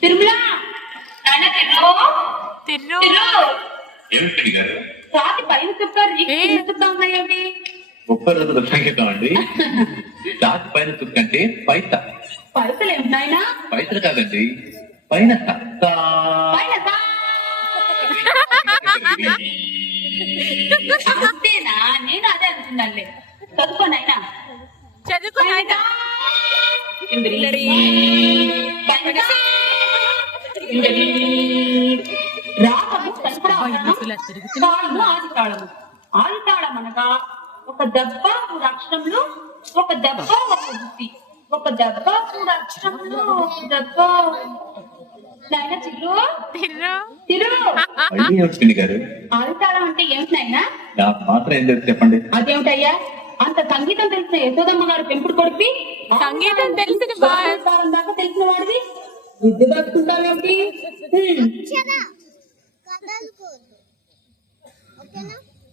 తిరుమల నాయన తిర్రు ఏమిటి గారు రాతి పైన తుప్పారు తుప్పా ఉన్నాయేమిటి? ముప్పై సంగీతం అండి. దాటి పైన తుక్కంటే పైత. పైసలు ఏమిటి నాయన? పైసలు కాదండి, పైన సత్తా. పైన అంతేనా? నేను అదే అనుకున్నానులే. చదువుకో నాయన, చదువుకో నాయన. రాగము తాళము ఆదితాళము. ఆదితాళం అనగా ఒక దెబ్బ మూడు అక్షరములు, ఒక దెబ్బ ఒక వృత్తి. ఒక దెబ్బ మూడు అక్షరములు, ఒక దెబ్బ. నాయన చిరు తిరు మళ్ళీ ఏమిటి గారు? ఆదితాళం అంటే ఏమిటి నాయన? నాకు మాత్రం ఏం తెలుసు చెప్పండి. అదేమిటయ్యా, అంత సంగీతం తెలిసిన యశోదమ్మ గారు పెంపుడు కొడుకు, సంగీతం తెలిసిన దాకా తెలిసిన వాడివి విద్య దాచుకుంటావేమిటి?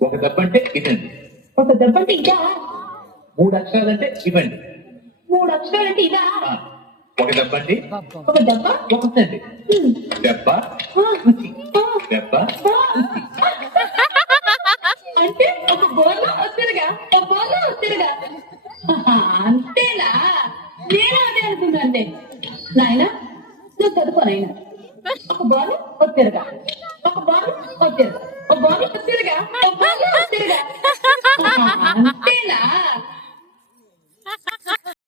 ఒక దెబ్బ అంటే ఇదండి, ఒక దెబ్బ అంటే ఇదా? మూడు అక్షరాలంటే ఇవ్వండి. మూడు అక్షరాలంటే ఇదా? ఒక దెబ్బ అంటే ఒక దెబ్బ ఒకటండి. దెబ్బ దెబ్బ అంటే ఒక బోర్ల వస్తురుగా, ఒక బోర్ల వస్తురుగా. అంతేనా? నేను అదే అనుకున్నాండి. నాయన నువ్వు చదువుకో నాయన. ఒక బాల్ వస్తురుగా, ఒక బాల్ వస్తురుగా, ఒక బాల్ వస్తురుగా, ఒక బాల్ వస్తురుగా. అంతేనా?